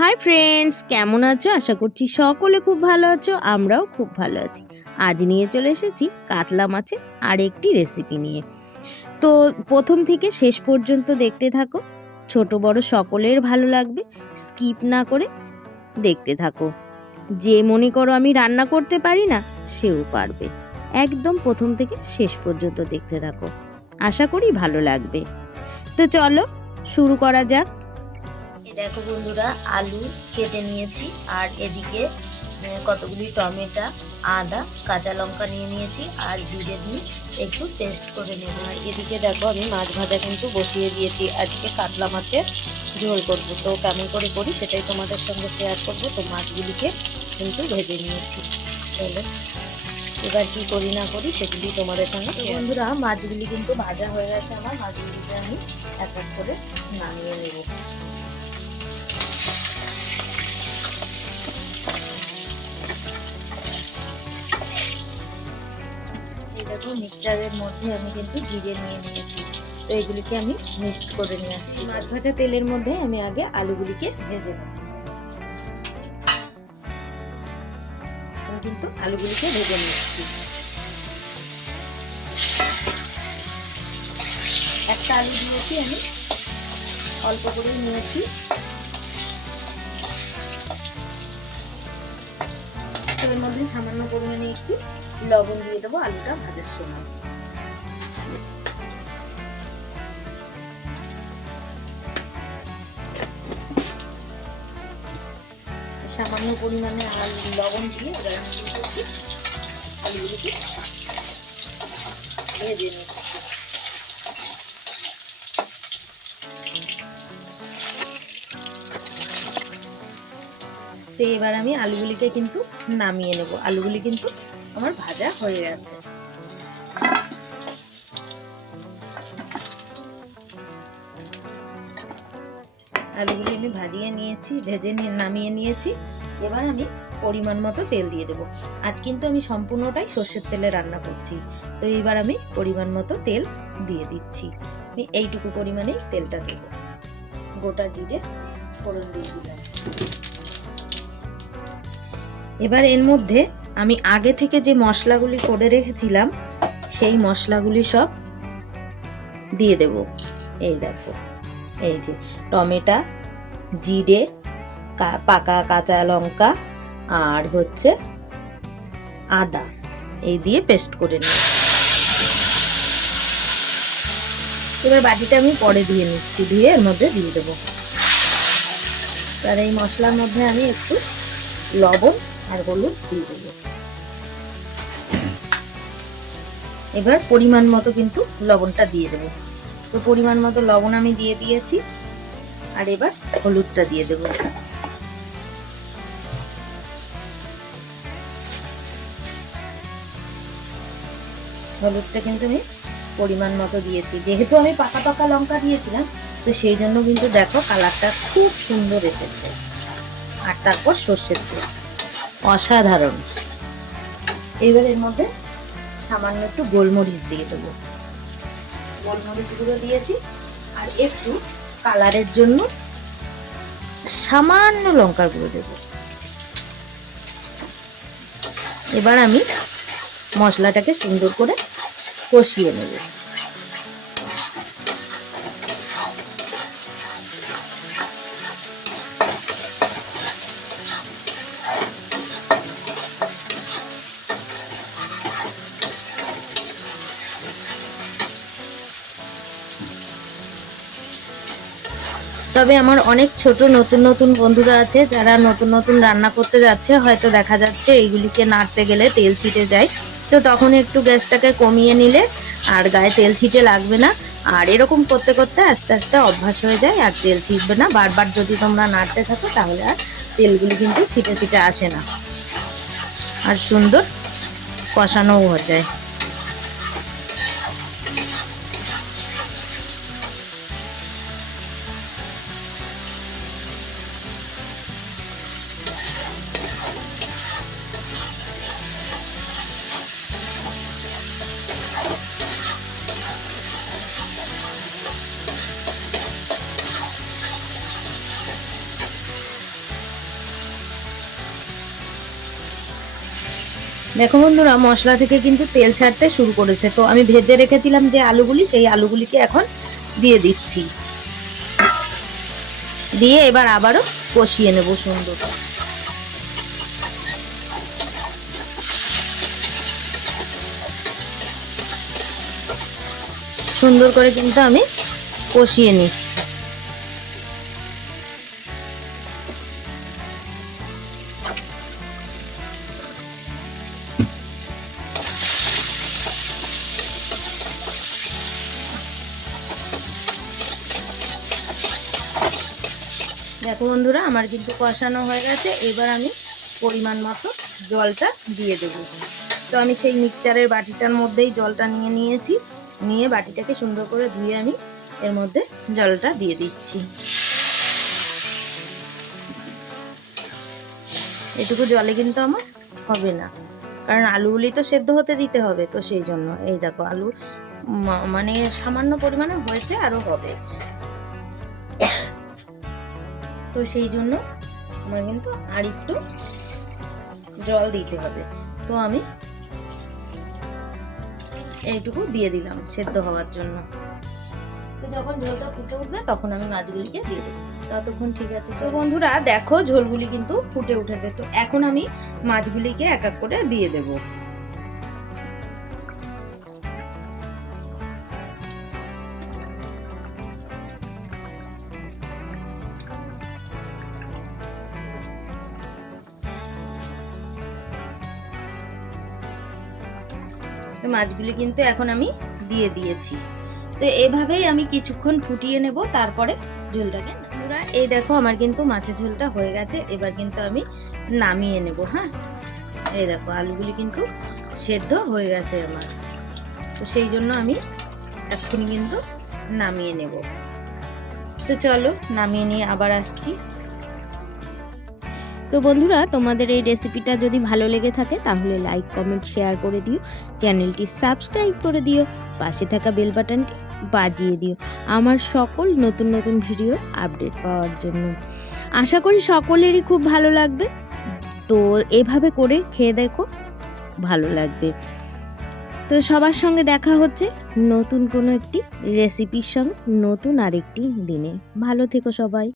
Hi friends, কেমন আছো? আশা করছি সকলে খুব ভালো আছো, আমরাও খুব ভালো আছি। আজ নিয়ে চলে এসেছি কাতলা মাছের আরেকটি রেসিপি নিয়ে। তো প্রথম থেকে শেষ পর্যন্ত দেখতে থাকো, ছোট বড় সকলের ভালো লাগবে স্কিপ না করে দেখতে থাকো। যে মনে করো আমি রান্না করতে পারি না, সেও পারবে। একদম প্রথম থেকে শেষ পর্যন্ত দেখতে থাকো। আশা করি ভালো লাগবে। তো চলো, শুরু করা যাক। দেখো বন্ধুরা আলু কেটে নিয়েছি আর এদিকে কতগুলি টমেটো আদা কাঁচা লঙ্কা নিয়ে নিয়েছি আর জিরে দিয়ে একটু পেস্ট করে নেব। আর এদিকে দেখো আমি মাছ ভাজা কিন্তু বসিয়ে দিয়েছি। আজকে কাতলা মাছের ঝোল করব। তো কেমন করে করি সেটাই তোমাদের সঙ্গে শেয়ার করব। তো মাছগুলিকে কিন্তু ভেজে নিয়েছি। চলো এবার কি করি না করি সেগুলি তোমাদের সঙ্গে বন্ধুরা মাছগুলি কিন্তু ভাজা হয়ে গেছে আমার। মাছগুলিকে আমি এক এক করে নামিয়ে নেব। দেখো মধ্যে আমি কিন্তু জিরে নিয়ে নিয়েছি। তো এগুলিকে আমি মিক্স করে নিয়ে আসছি। মাছ ভাজা তেলের মধ্যে আমি আগে আলুগুলিকে ভেজে নেব। আমি কিন্তু আলুগুলিকে ভেজে নিচ্ছি একটা আলু দিয়েছি আমি, অল্প করে নিয়েছি। এর মধ্যে সামান্য পরিমাণে একটু লবণ দিয়ে দেবো আলুটা ভাজার সময়। সামান্য পরিমাণে লবণ দিয়ে আলুগুলিকে ভেজে নিচ্ছি তো এবার আমি আলুগুলিকে কিন্তু নামিয়ে নেব। আলুগুলি কিন্তু আমার ভাজা হয়ে গেছে। আলুগুলি আমি ভাজিয়ে নিয়েছি, ভেজে নিয়ে নামিয়ে নিয়েছি। এবার আমি পরিমাণ মতো তেল দিয়ে দেবো। আজ কিন্তু আমি সম্পূর্ণটাই সর্ষের তেলে রান্না করছি। তো এবার আমি পরিমাণ মতো তেল দিয়ে দিচ্ছি। আমি এইটুকু পরিমাণেই তেলটা দেবো। গোটা জিরে ফোড়ন দিয়ে দিলাম। এবার এর মধ্যে আমি আগে থেকে যে মশলাগুলি করে রেখেছিলাম, সেই মশলাগুলি সব দিয়ে দেব। এই দেখো, এই যে টমেটো, জিরে পাকা কাঁচা লঙ্কা আর হচ্ছে আদা, এই দিয়ে পেস্ট করে নিই এবার বাটিটা আমি পরে দিয়ে নিচ্ছি, দিয়ে এর মধ্যে দিয়ে দেবো। আর এই মশলার মধ্যে আমি একটু লবণ আর হলুদ দিয়ে দেবো। এবার পরিমাণ মতো কিন্তু লবণটা দিয়ে দেবো। তো পরিমাণ মতো লবণ আমি দিয়ে দিয়েছি, আর এবার হলুদটা দিয়ে দেবো। হলুদটা কিন্তু আমি পরিমাণ মতো দিয়েছি। যেহেতু আমি পাকা পাকা লঙ্কা দিয়েছিলাম, তো সেই জন্য কিন্তু দেখো কালারটা খুব সুন্দর এসেছে। আর তারপর সর্ষের তেল। অসাধারণ। এবার এর মধ্যে সামান্য একটু গোলমরিচ দিয়ে দেবো। গোলমরিচ গুঁড়ো দিয়েছি, আর একটু কালারের জন্য সামান্য লঙ্কার গুঁড়ো দেবো। এবার আমি মশলাটাকে সুন্দর করে কষিয়ে নেব। তবে আমার অনেক ছোট নতুন নতুন বন্ধুরা আছে যারা নতুন নতুন রান্না করতে যাচ্ছে। হয়তো দেখা যাচ্ছে এইগুলিকে নাড়তে গেলে তেল ছিটে যায়। তো তখন একটু গ্যাসটাকে কমিয়ে নিলে আর গায়ে তেল ছিটে লাগবে না। আর এরকম করতে করতে আস্তে আস্তে অভ্যাস হয়ে যায় আর তেল ছিটবে না। বারবার যদি তোমরা নাড়তে থাকো তাহলে আর তেলগুলি কিন্তু ছিটে ছিটে আসে না। আর সুন্দর কষানোও হয়ে যায়। দেখো বন্ধুরা, মশলা থেকে কিন্তু তেল ছাড়তে শুরু করেছে। তো আমি ভেজে রেখেছিলাম যে আলুগুলি, সেই আলুগুলিকে এখন দিয়ে দিচ্ছি। দিয়ে এবার আবারও কষিয়ে নেব সুন্দর সুন্দর করে কিন্তু আমি কষিয়ে নিচ্ছি। দেখো বন্ধুরা, আমার কিন্তু কষানো হয়ে গেছে। এবার আমি পরিমাণ মতো জলটা দিয়ে দেবো। তো আমি সেই মিক্সচারের বাটিটার মধ্যেই জলটা নিয়ে নিয়েছি। নিয়ে বাটিটাকে সুন্দর করে ধুয়ে আমি এর মধ্যে জলটা দিয়ে দিচ্ছি। এটুকু জলে কিন্তু আমার হবে না। কারণ আলুগুলি তো সেদ্ধ হতে দিতে হবে তো সেই জন্য। এই দেখো আলু মানে সামান্য পরিমাণে হয়েছে আরও হবে। তো সেই জন্য আমার কিন্তু আর একটু জল দিতে হবে। তো আমি এইটুকু দিয়ে দিলাম সেদ্ধ হওয়ার জন্য। তো যখন ঝোলটা ফুটে উঠবে, তখন আমি মাছগুলিকে দিয়ে দেবো। ততক্ষণ ঠিক আছে তো বন্ধুরা, দেখো ঝোলগুলি কিন্তু ফুটে উঠেছে। তো এখন আমি মাছগুলিকে এক এক করে দিয়ে দেবো। তো মাছগুলি কিন্তু এখন আমি দিয়ে দিয়েছি। তো এভাবেই আমি কিছুক্ষণ ফুটিয়ে নেব, তারপরে ঝোলটাকে পুরা। এই দেখো আমার কিন্তু মাছের ঝোলটা হয়ে গেছে, এবার কিন্তু আমি নামিয়ে নেব হ্যাঁ? এই দেখো আলুগুলি কিন্তু সেদ্ধ হয়ে গেছে আমার। তো সেই জন্য আমি এক্ষুনি কিন্তু নামিয়ে নেব। তো চলো, নামিয়ে নিয়ে আবার আসছি। তো বন্ধুরা, তোমাদের এই রেসিপিটা যদি ভালো লেগে থাকে, তাহলে লাইক কমেন্ট শেয়ার করে দিও। চ্যানেলটি সাবস্ক্রাইব করে দিও। পাশে থাকা বেল বাটনটি বাজিয়ে দিও। আমার সকল নতুন নতুন ভিডিও আপডেট পাওয়ার জন্য। আশা করি সকলেরই খুব ভালো লাগবে। তো এভাবে করে খেয়ে দেখো, ভালো লাগবে। তো সবার সঙ্গে দেখা হচ্ছে নতুন কোনো একটি রেসিপির সঙ্গে, নতুন আরেকটি দিনে। ভালো থেকো সবাই।